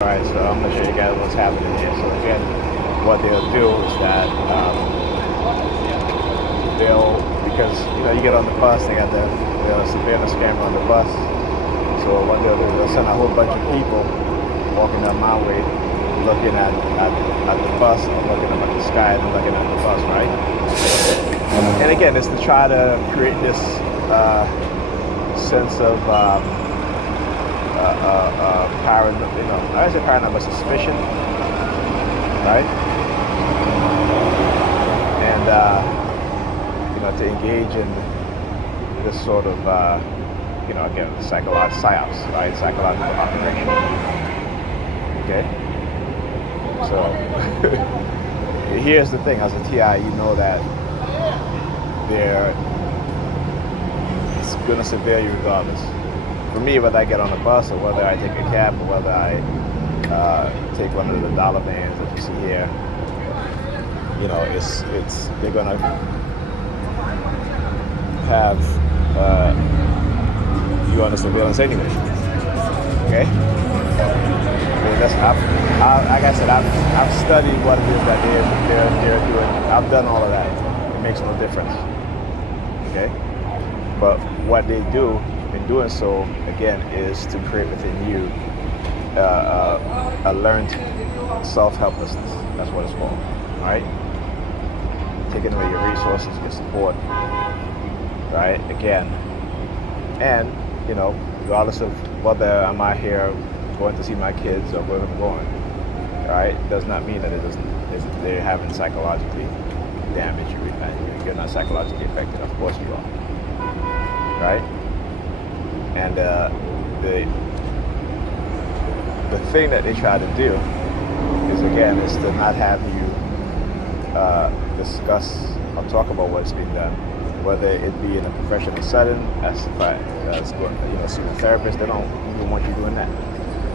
Alright, so I'm gonna show you guys what's happening here. So again, what they'll do is that because you get on the bus, they got the surveillance camera on the bus. So what they'll do, they'll send a whole bunch of people walking down my way, looking at the bus, or looking up at the sky and looking at the bus, right? And again, it's to try to create this sense of I say paranoia, but suspicion, right? And to engage in this sort of again, psychological psyops, right? Psychological operation. Okay. So here's the thing: as a TI, you know that they're going to surveil you regardless. For me, whether I get on a bus or whether I take a cab or whether I take one of the dollar vans that you see here, they're gonna have you under surveillance anyway. Okay. I mean, like I said, I've studied what it is that they're doing. I've done all of that. It makes no difference. Okay. But what they do in doing so, again, is to create within you a learned self-helplessness. That's what it's called, right? Taking away your resources, your support, right? Again, and regardless of whether I'm out here going to see my kids or where I'm going, right? Does not mean that they haven't psychologically damaged you. You're not psychologically affected. Of course you are, right? And the thing that they try to do is to not have you discuss or talk about what's being done, whether it be in a professional setting, as going see a therapist. They don't even want you doing that,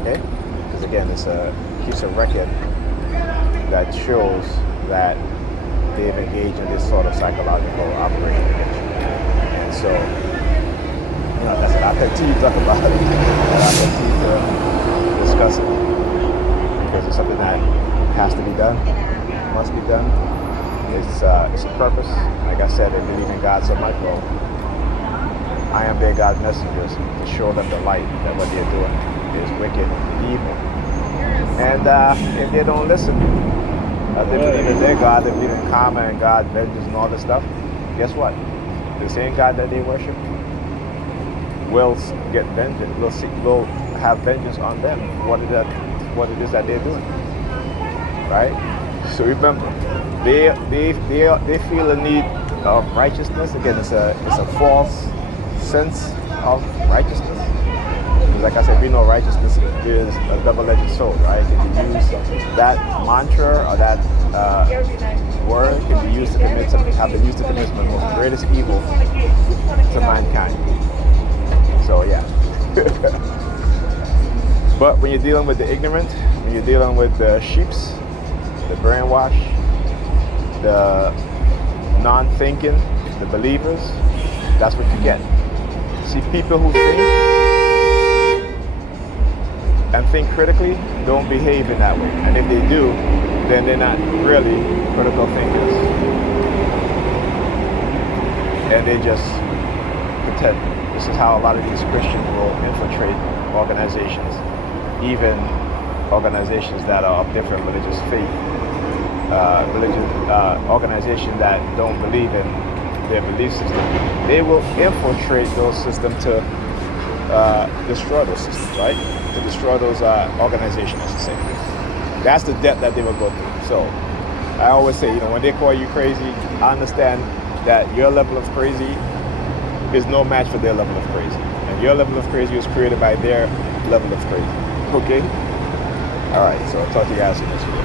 okay? Because again, keeps a record that shows that they've engaged in this sort of psychological operation against you, and so. That's it. I'll continue to talk about it, and I'll continue to discuss it, because it's something that has to be done, must be done. It's a purpose. Like I said, they believe in God so much. Well, I am their God messengers to show them the light that what they're doing is wicked and evil. And if they don't listen, they believe in their God, they believe in karma and God, vengeance and all this stuff. Guess what? The same God that they worship will get vengeance. Will have vengeance on them. What it is that they're doing, right? So remember, they feel a need of righteousness. Again, it's a false sense of righteousness. Like I said, we know righteousness is a double-edged sword, right? It can be used, that mantra or that word can be used to commit some of the most greatest evil to mankind. So yeah. But when you're dealing with the ignorant, when you're dealing with the sheeps, the brainwash, the non-thinking, the believers, that's what you get. See, people who think and think critically don't behave in that way. And if they do, then they're not really critical thinkers. And they just pretend. This is how a lot of these Christians will infiltrate organizations, even organizations that are of different religious faith, organizations that don't believe in their belief system. They will infiltrate those systems to destroy those systems, right? To destroy those organizations, I should say. That's the depth that they will go through. So I always say, when they call you crazy, I understand that your level of crazy is no match for their level of crazy. And your level of crazy was created by their level of crazy. Okay? All right, so I'll talk to you guys in this video.